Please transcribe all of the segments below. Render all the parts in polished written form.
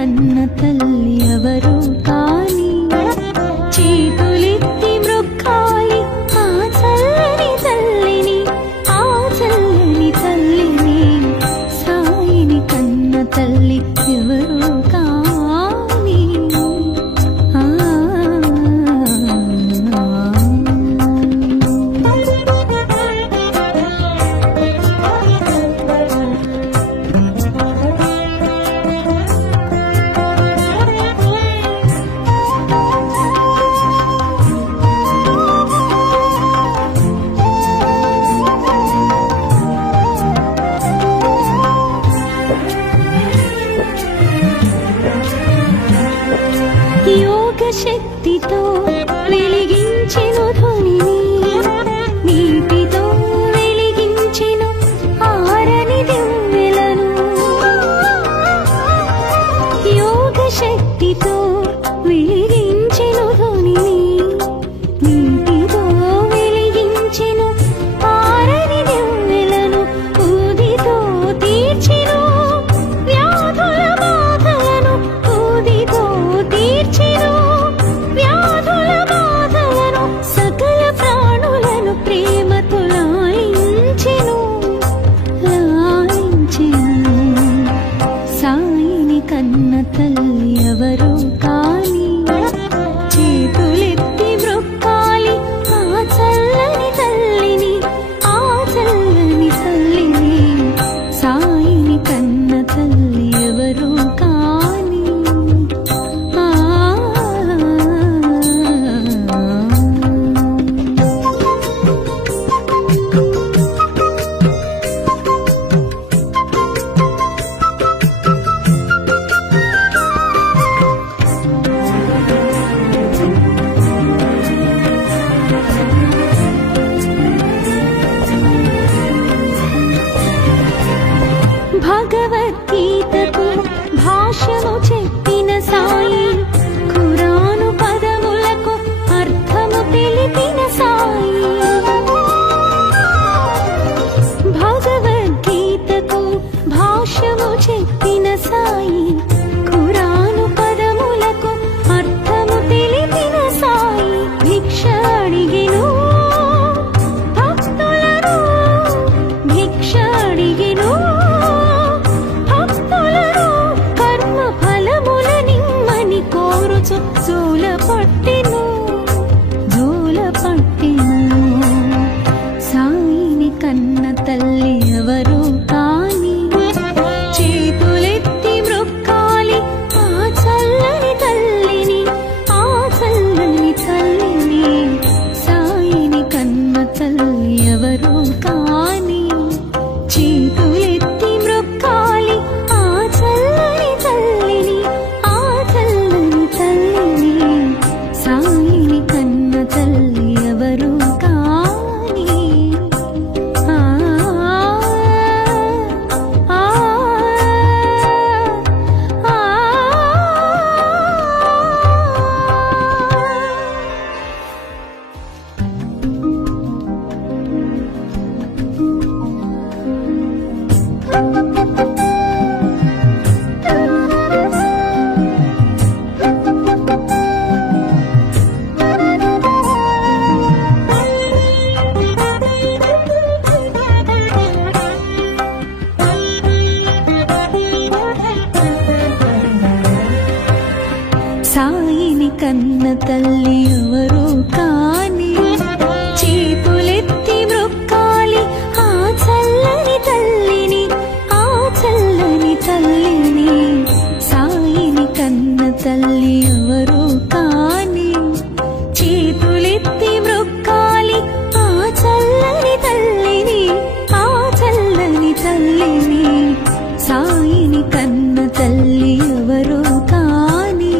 కన్న తల్లి ఎవరు కాని చేతులెత్తి మ్రొక్కాలి ఆ చల్లని తల్లిని, ఆ చల్లని తల్లిని. సాయిని కన్న తల్లి ఎవరు కాని శక్తితో వెలిగించెను ధ్వనిని, నీటితో వెలిగించెను ఆరని దివ్వెలను. యోగ శక్తితో వెలిగించెను ధ్వనిని, నీటితో వెలిగించెను ఆరని దివ్వెలను. ఊదితో తీర్చెను వ్యాధుల బాధలను, ఊదితో తీర్చెను కన్న తల్లి ఎవరు కాని చేతులెత్తి మ్రొక్కాలి ఆ చల్లని తల్లిని, ఆ చల్లని తల్లిని. సాయిని కన్న తల్లి ఎవరు కాని భగవద్గీతకు భాష్యము చెప్పిన సాయి, ఖురాను పదములకు అర్థము తెలిపిన సాయి. భగవద్గీతకు భాష్యము చెప్పిన సాయి, ఖురాను పదములకు అర్థము తెలిపిన సాయి. భిక్ష అడిగెను భక్తులను, భిక్ష అడిగెను జోల పట్టెను, జోల పట్టెను. సాయిని కన్న తల్లి ఎవరు కాని చేతులెత్తి మ్రొక్కాలి ఆ చల్లని తల్లిని, ఆ చల్లని తల్లిని. సాయిని కన్న తల్లి ఎవరు కాని చేతులెత్తి మ్రొక్కాలి ఆ చల్లని తల్లిని, ఆ చల్లని తల్లిని. సాయిని కన్న తల్లి ఎవరు కాని సాయిని కన్న తల్లి ఎవరు కాని చేతులెత్తి మ్రొక్కాలి ఆ చల్లని తల్లిని, ఆ చల్లని తల్లిని. సాయిని కన్న తల్లి ఎవరు కాని చేతులెత్తి మ్రొక్కాలి ఆ చల్లని తల్లిని, ఆ చల్లని తల్లిని. సాయిని కన్న తల్లి ఎవరు కాని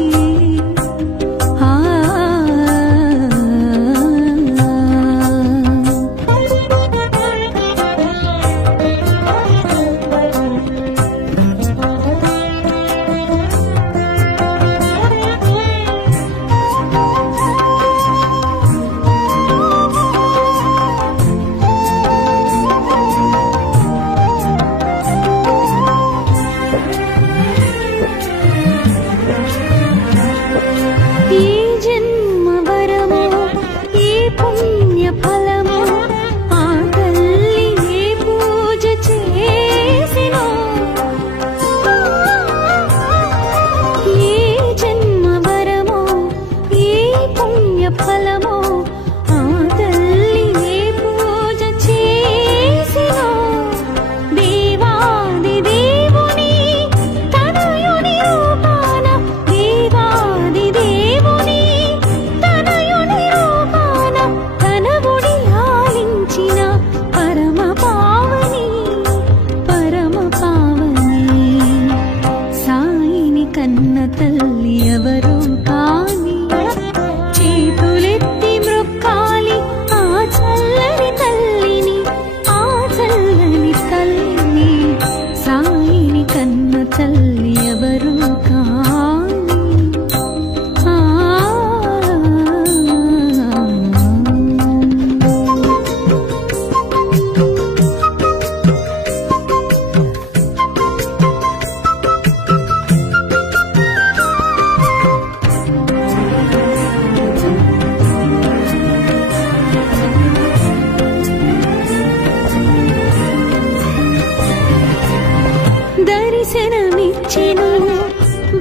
దర్శనమిచ్చెను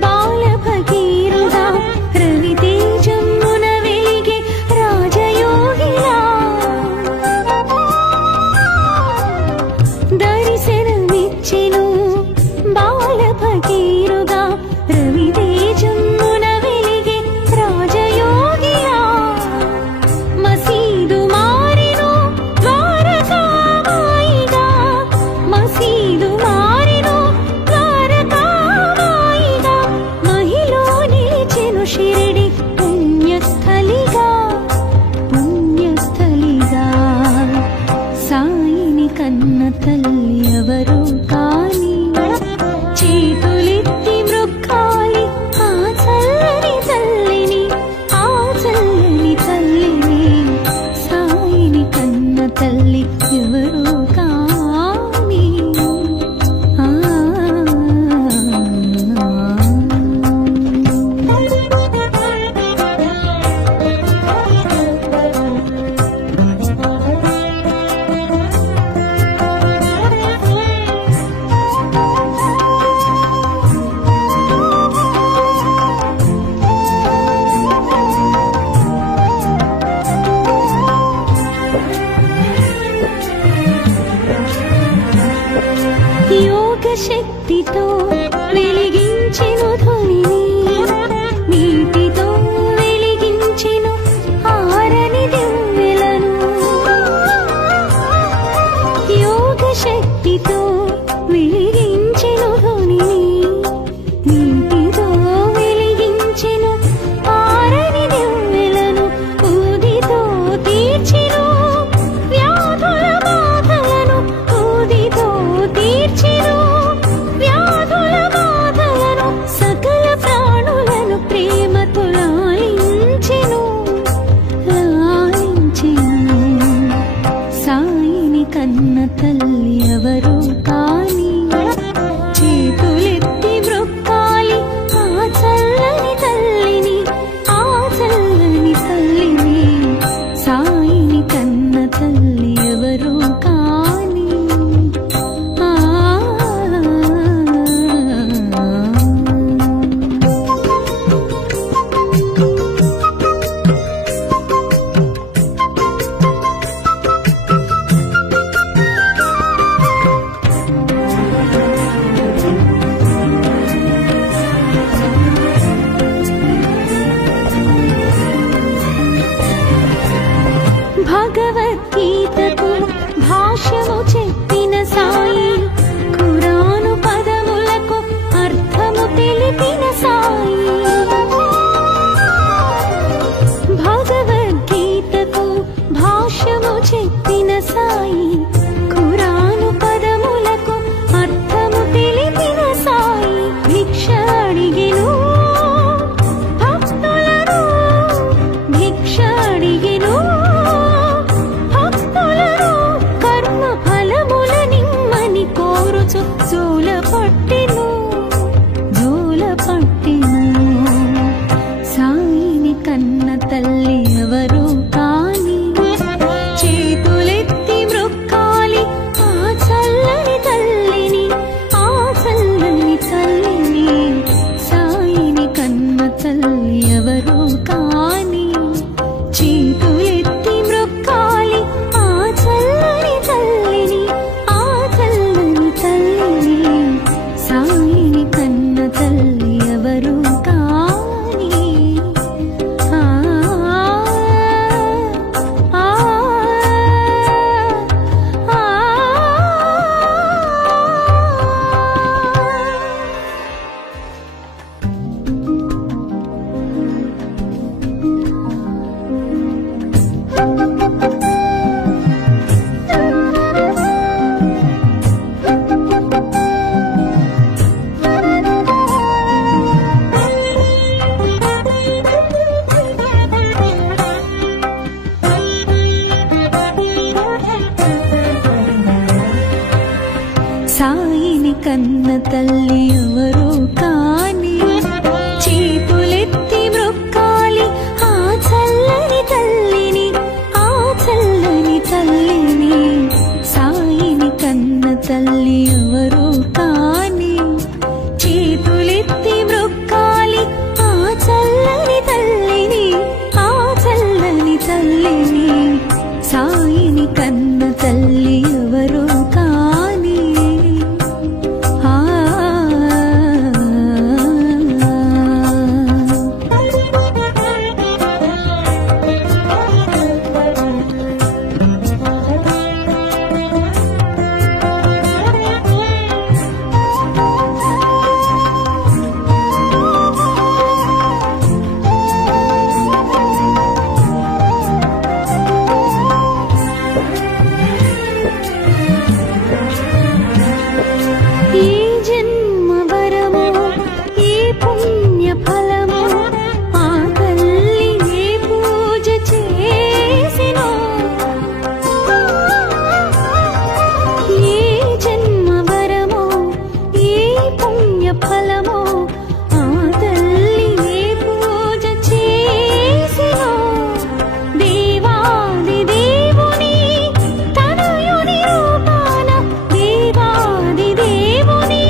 బాల ఫకీరుగా రవితేజమున వెలిగే రాజయోగిలా దర్శనమిచ్చెను బాల ఫకీరుగా రవితేజమున వెలిగే రాజయోగిలా మసీదు మారెను ద్వారకామాయిగా మసీదు మారెను ద్వారకామాయిగా మహిలో నిలిచెను షిరిడి పుణ్యస్థలిగా పుణ్యస్థలిగా సాయిని కన్న తల్లి ఎవరు కాని చేతులెత్తి మృక్కాలి ఆ చల్లని తల్లిని ఆ చల్లని తల్లిని సాయిని కన్న తల్లి ఎవరు కాని యోగ శక్తితో వెలిగించెను ధ్వనిని నీటితో వెలిగించెను ఆరని దివ్వెలను యోగ శక్తితో వెలిగించెను ధ్వనిని నీటితో వెలిగించెను ఆరని దివ్వెలను ఊదితో తీర్చెను వ్యాధుల బాధలను ఊదితో తీర్చెను వ్యాధుల బాధలను సకల ప్రాణులను ప్రేమతో లాలించెను లాలించెను సాయిని కన్న తల్లి ఎవరు కాని చేతులెత్తి మృక్కాలి ఆ చల్లని తల్లిని ఆ చల్లని తల్లిని సాయిని కన్న తల్లి ఎవరు కాని భగవద్గీతకు భాష్యము చెప్పిన సాయి ఖురాను పదములకు అర్థము తెలిపిన సాయి భగవద్గీతకు భాష్యము చెప్పిన సాయి ఖురాను పదములకు అర్థము తెలిపిన సాయి భిక్ష అడిగెను భక్తులను భిక్ష అడిగెను కర్మ ఫలముల నిమ్మని కోరుచు జోల పట్టెను సాయిని కన్న తల్లి ఎవరు కాని చేతులెత్తి మృక్కాలి ఆ చల్లని తల్లిని ఆ చల్లని తల్లిని సాయిని కన్న తల్లి ఎవరు కాని చేతులెత్తి మృక్కాలి ఆ చల్లని తల్లిని ఆ చల్లని తల్లిని సాయిని కన్న తల్లి ఎవరు కాని సాయిని కన్న తల్లి ఎవరు కాని చేతులెత్తి మృక్కాలి ఆ చల్లని తల్లిని ఆ చల్లని తల్లిని సాయిని కన్న తల్లి ఎవరు కాని ఏ జన్మ వరమో ఏ పుణ్య ఫలమో ఆ తల్లి ఏ పూజ చేసినో ఏ జన్మ వరమో ఏ పుణ్య ఫలమో ఆ తల్లి ఏ పూజ చేసినో దేవాది దేవుని తనయుని రూపాన దేవాది దేవుని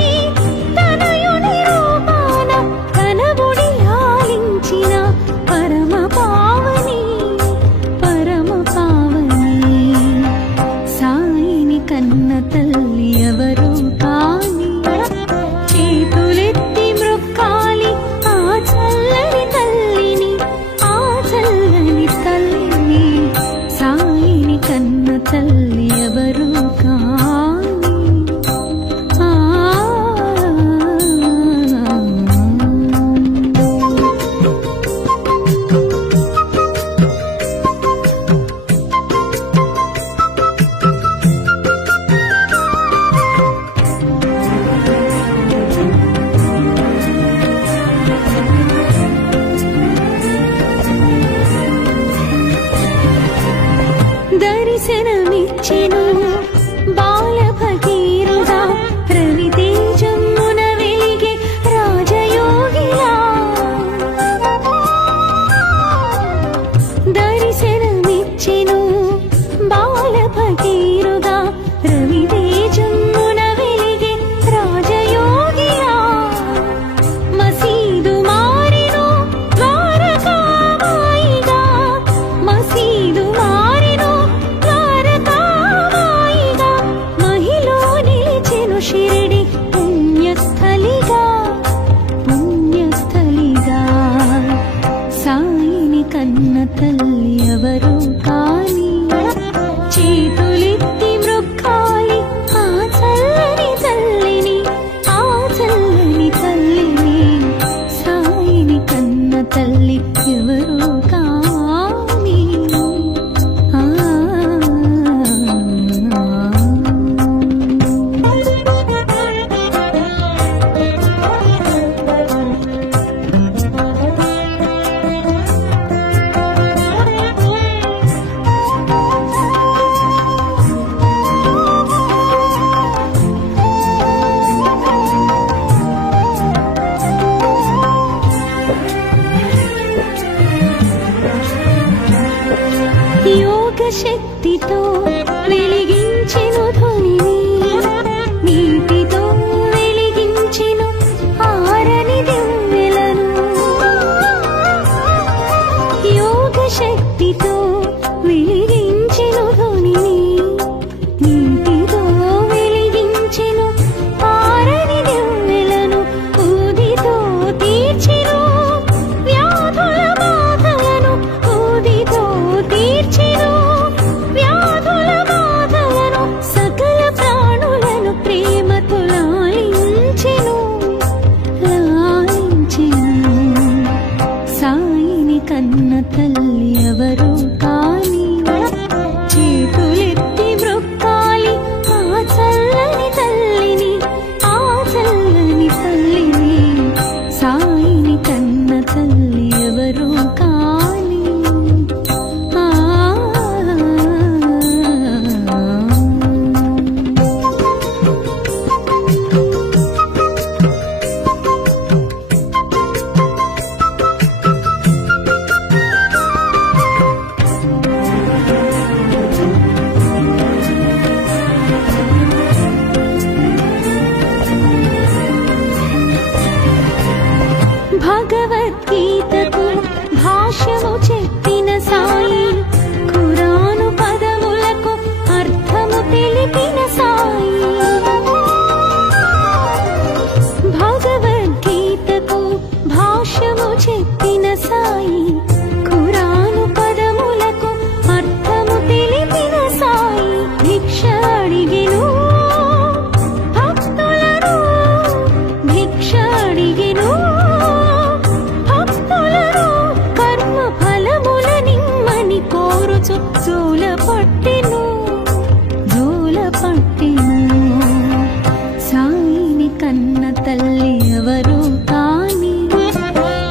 కన్న తల్లి ఎవరు కాని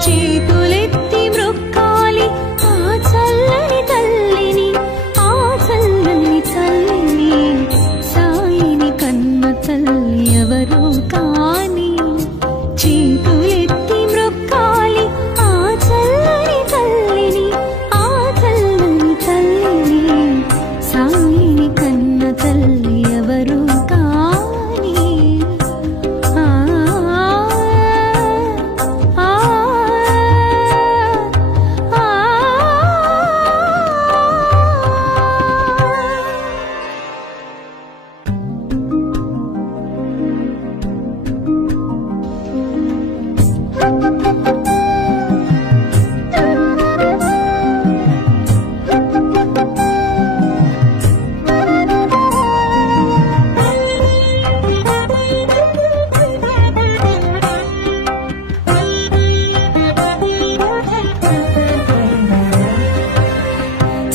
చేతులెత్తి మ్రొక్కాలి ఆ చల్లని తల్లిని, ఆ చల్లని తల్లిని. సాయిని కన్న తల్లి ఎవరు కాని చేతులెత్తి మ్రొక్కాలి ఆ చల్లని తల్లిని, ఆ చల్లని తల్లిని. సాయిని కన్న తల్లి ఎవరు కాని. ఆ ఆ ఆ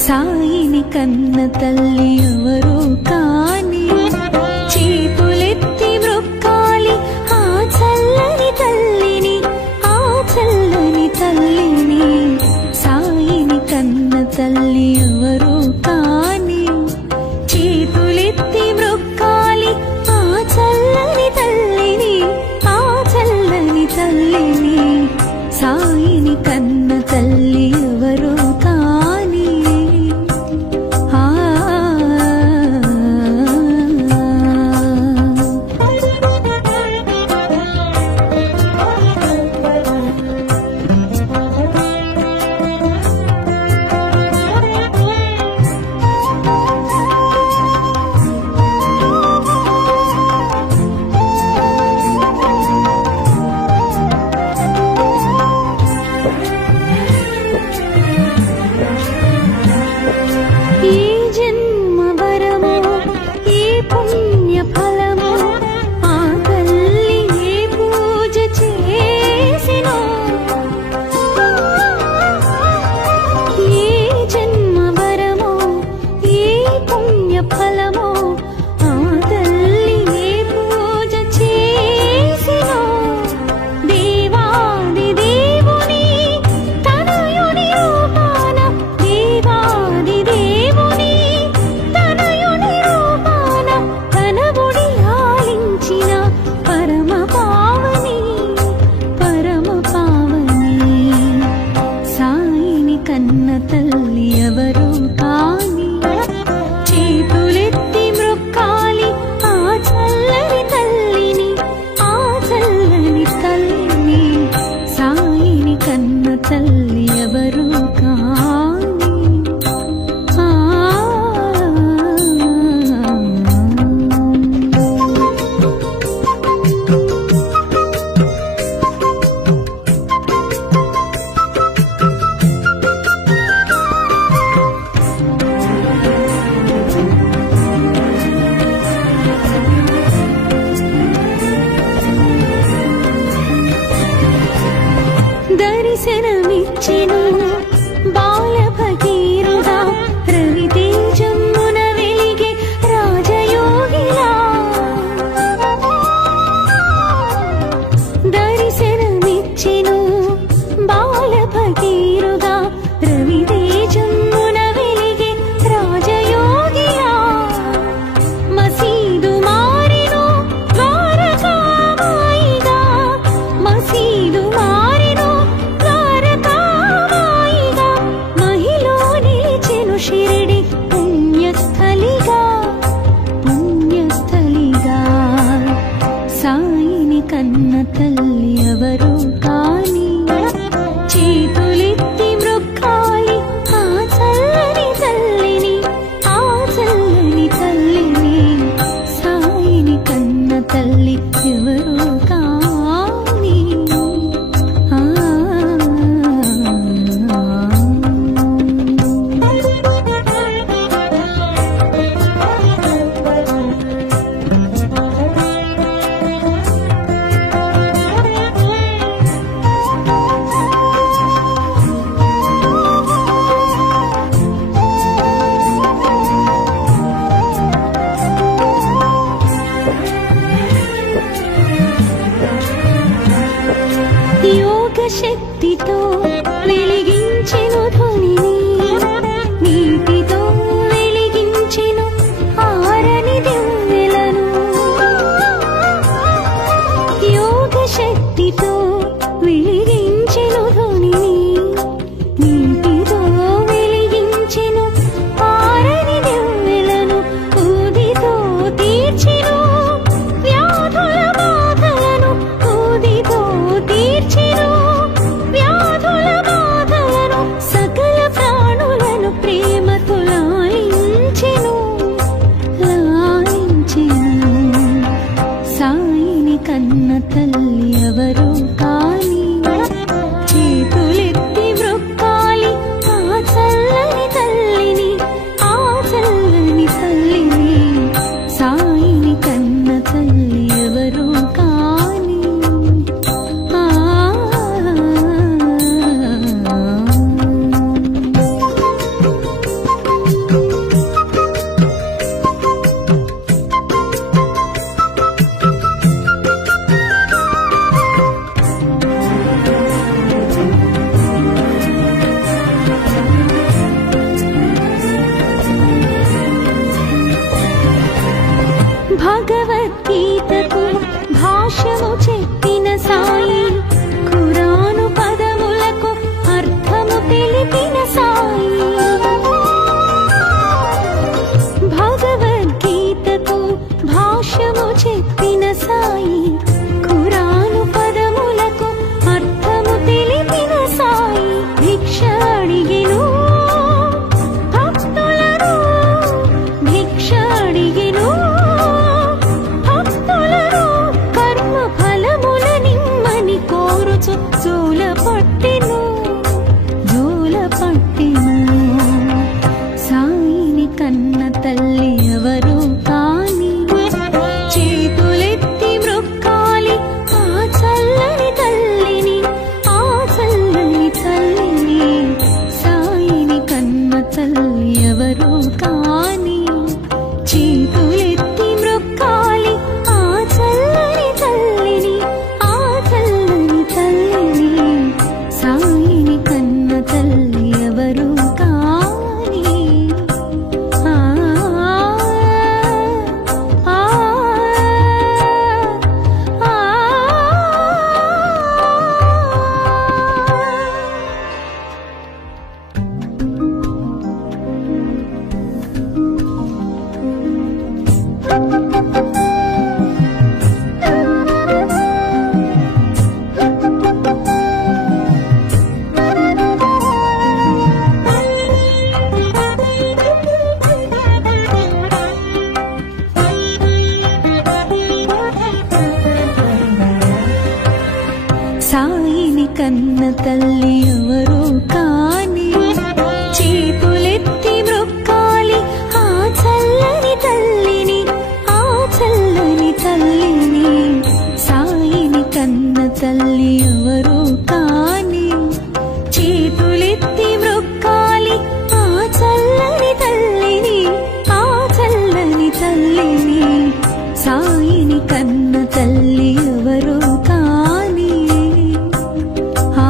సాయిని కన్న తల్లి ఎవరు కాని చేతులెత్తి మ్రొక్కాలి ఆ చల్లని తల్లిని, ఆ చల్లని తల్లిని. సాయిని కన్న తల్లి ఎవరు కాని చేతులెత్తి మ్రొక్కాలి ఆ చల్లని తల్లిని, ఆ చల్లని తల్లిని. సాయిని కన్న తల్లి ఎవరు కాని. ఆ ఈ జన్మ వరము, ఈ పుణ్య ఫలము ఆ తల్లి ఏ పూజ చేసినో. ఈ జన్మ వరము, ఈ పుణ్య ఫలము ఆ తల్లి ఏ పూజ చేసినో. దేవాది దేవుని తనయుని రూపాన, దేవాది దేవుని తనయుని రూపాన కనబుడి ఆలించిన పరమ పావని, పరమ పావని. సాయిని కన్న తల్లి ఎవరు కాని చేతులెత్తి మ్రొక్కాలి ఆ చల్లని తల్లిని, ఆ చల్లని తల్లిని. సాయిని కన్న తల్లి ఎవరు కాని. ఆ దర్శనమిచ్చెను బాల భగీరుడా, రవితేజమున వెలిగే రాజయోగిలా. దర్శనమిచ్చెను బాల భగీరుడా, రవితేజమున వెలిగే రాజయోగిలా. మసీదు మారెను ద్వారకామాయిగా, మసీదు మారెను ద్వారకామాయిగా. మహిలో నిలిచెను షిరిడి పుణ్యస్థలిగా, పుణ్యస్థలిగా. సాయిని కన్న తల్లి ఎవరు కాని చేతులెత్తి మ్రొక్కాలి ఆ చల్లని తల్లిని, ఆ చల్లని తల్లిని. సాయిని కన్న తల్లి ఎవరు కాని. ఆ శక్తితో వెలిగించెను ధ్వనిని, నీటితో వెలిగించెను ఆరని దివ్వెలను. యోగ శక్తితో వెలిగించెను ధ్వనిని, నీటితో వెలిగించెను ఆరని దివ్వెలను. ఊదితో తీర్చెను వ్యాధుల బాధలను, ఊదితో తీర్చెను వ్యాధుల బాధలను. సకల ప్రాణులను ప్రేమతో లాలించెను, లాలించెను. సాయిని కన్న తల్లి ఎవరు కాని, చేతులెత్తి మ్రొక్కాలి ఆ చల్లని తల్లిని, ఆ చల్లని తల్లిని. సాయిని కన్న తల్లి ఎవరు కాని. భగవద్గీతకు భాష్యము చెప్పిన సాయి, ఖురాను పదములకు అర్థము తెలిపిన సాయి. భగవద్గీతకు భాష్యము చెప్పిన సాయి, ఖురాను పదములకు అర్థము తెలిపిన సాయి. భిక్ష అడిగెను భక్తులను, భిక్ష అడిగెను కర్మ ఫలముల నిమ్మని కోరుచు జోల పట్టెను, జోల పట్టెను. సాయిని కన్న తల్లి ఎవరు కాని, చేతులెత్తి మ్రొక్కాలి ఆ చల్లని తల్లిని, ఆ చల్లని తల్లిని. సాయిని కన్న తల్లి ఎవరు కాని, చేతులెత్తి మ్రొక్కాలి ఆ చల్లని తల్లిని, ఆ చల్లని తల్లిని. సాయిని కన్న తల్లి ఎవరు కాని. ఆ ఆ ఆ సాయిని కన్న తల్లి ఎవరు కాని, చేతులెత్తి మ్రొక్కాలి ఆ చల్లని తల్లిని, ఆ చల్లని తల్లిని. సాయిని కన్న తల్లి ఎవరు కాని, చేతులెత్తి మ్రొక్కాలి ఆ చల్లని తల్లిని, ఆ చల్లని తల్లిని. సాయిని కన్న తల్లి ఎవరు కాని. ఆ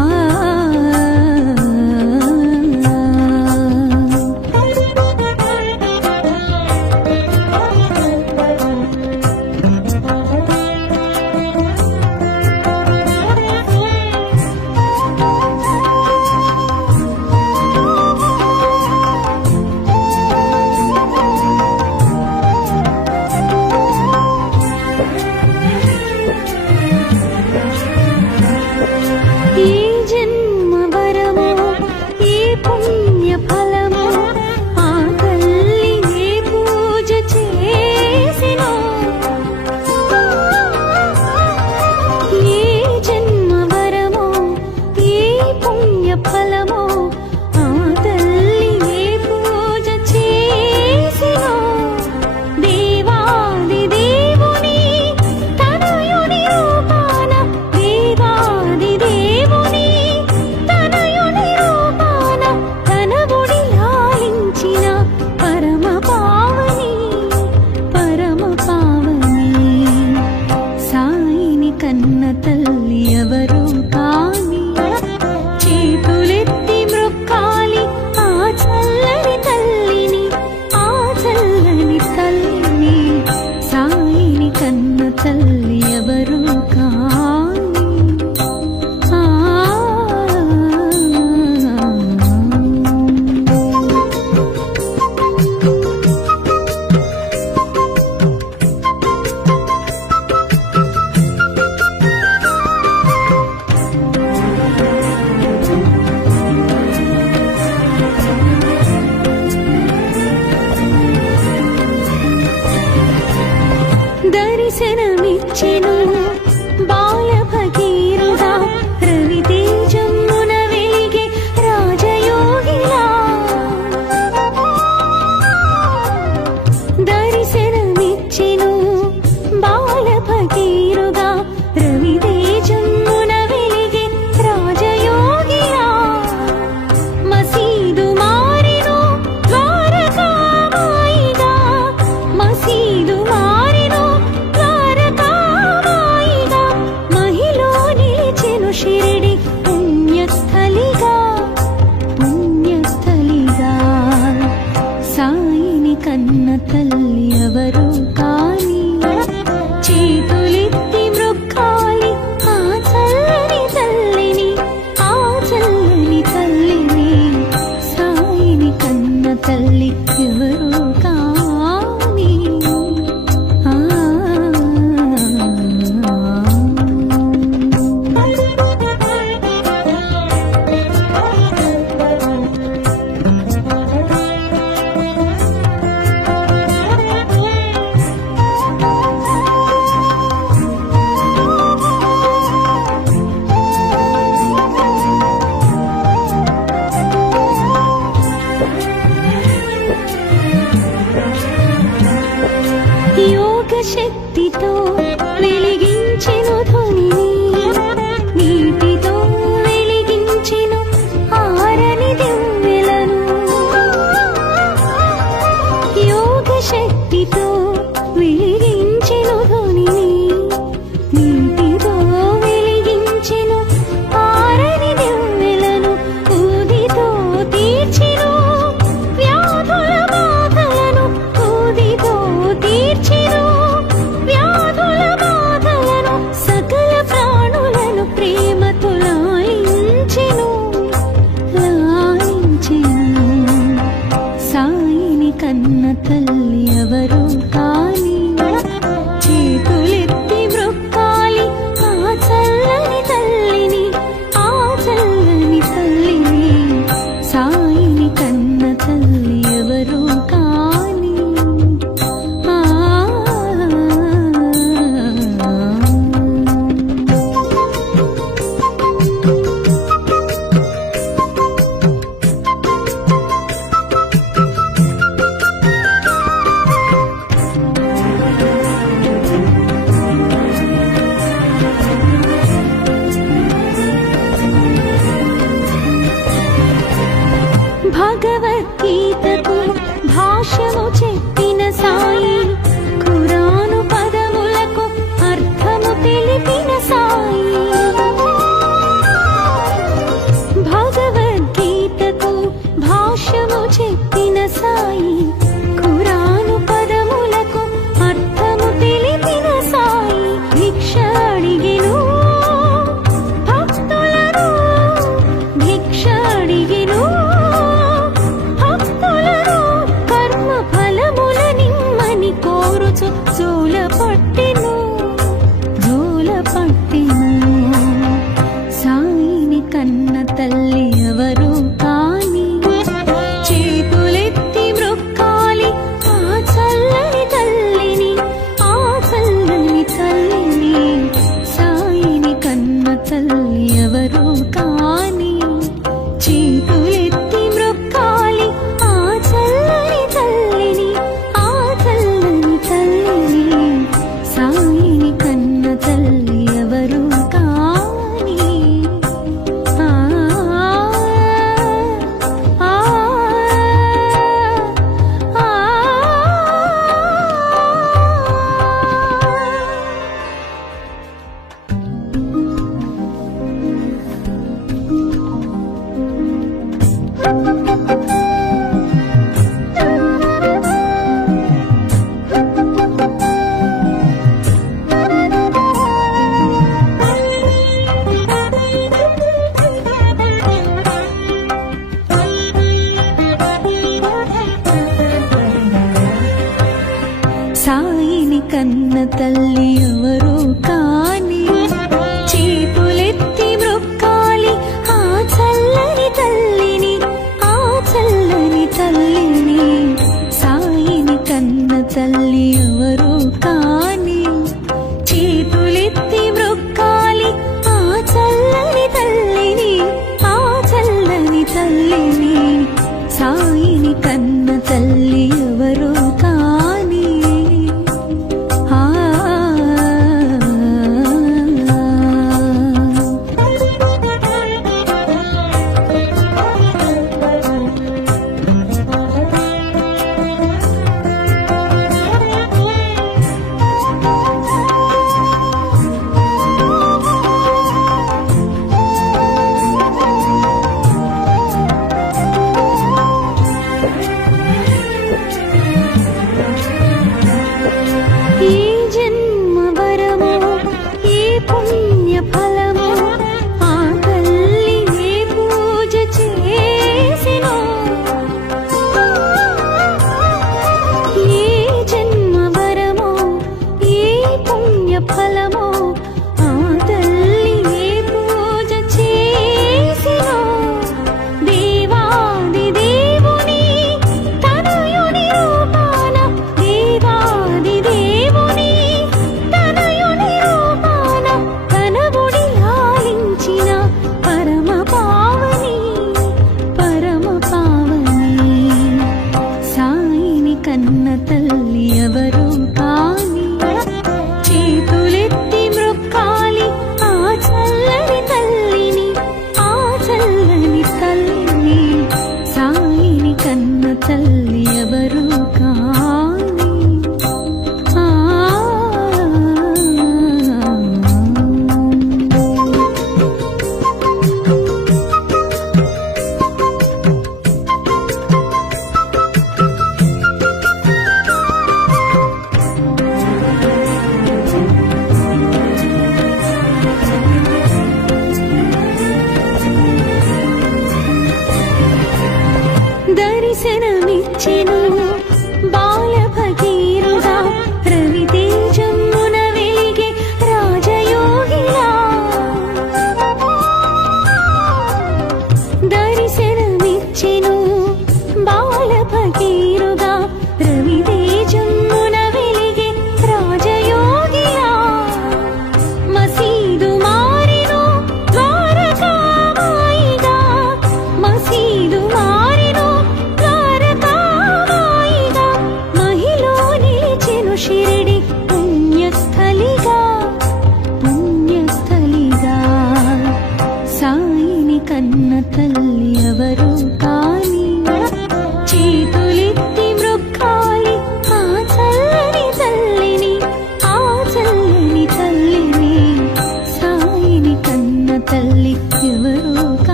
కన్న తల్లి ఎవరు కాని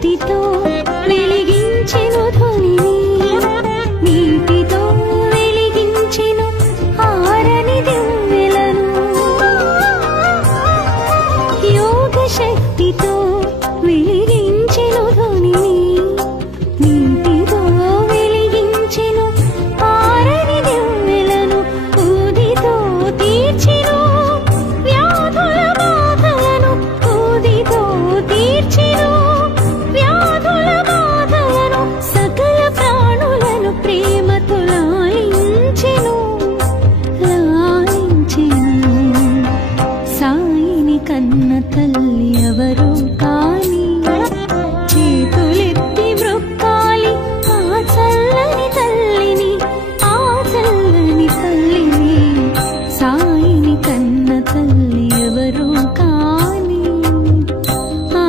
శక్తితో వెలిగించెను ధ్వనిని, నీటితో వెలిగించెను ఆరని దివ్వెలను. యోగ శక్తితో వెలిగించెను ధ్వనిని, నీటితో వెలిగించెను ఆరని దివ్వెలను. ఊదితో తీర్చెను వ్యాధుల బాధలను, ఊదితో తీర్చెను వ్యాధుల బాధలను. సకల ప్రాణులను ప్రేమతో లాలించెను, లాలించెను. సాయిని కన్న తల్లి ఎవరు కాని, చేతులెత్తి మ్రొక్కాలి ఆ చల్లని తల్లిని, ఆ చల్లని తల్లిని. సాయిని కన్న తల్లి ఎవరు కాని. ఆ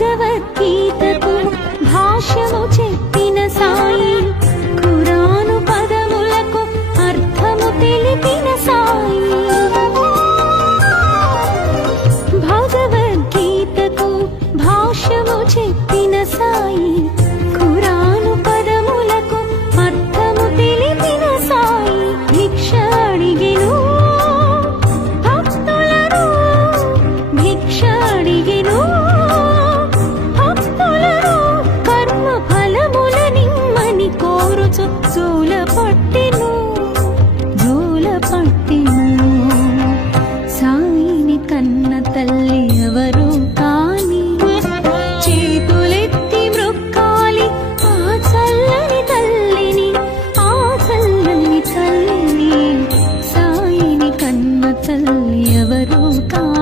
భగవద్గీతకు భాష్యము చెప్పిన సాయి, ఖురాను పదములకు అర్థము తెలిపిన సాయి. భగవద్గీతకు భాష్యము చెప్పిన సాయి, ఖురాను పదములకు అర్థము తెలిపిన సాయి. భిక్ష అడిగెను భక్తులను, భిక్ష అడిగెను భక్తులను. కర్మ ఫలములనిమ్మని కోరుచు జోల పట్టెను, జోల పట్టెను. సాయిని కన్న తల్లి ఎవరు కాని, చేతులెత్తి మ్రొక్కాలి ఆ చల్లని తల్లిని, ఆ చల్లని తల్లిని. సాయిని కన్న తల్లి ఎవరు కాని.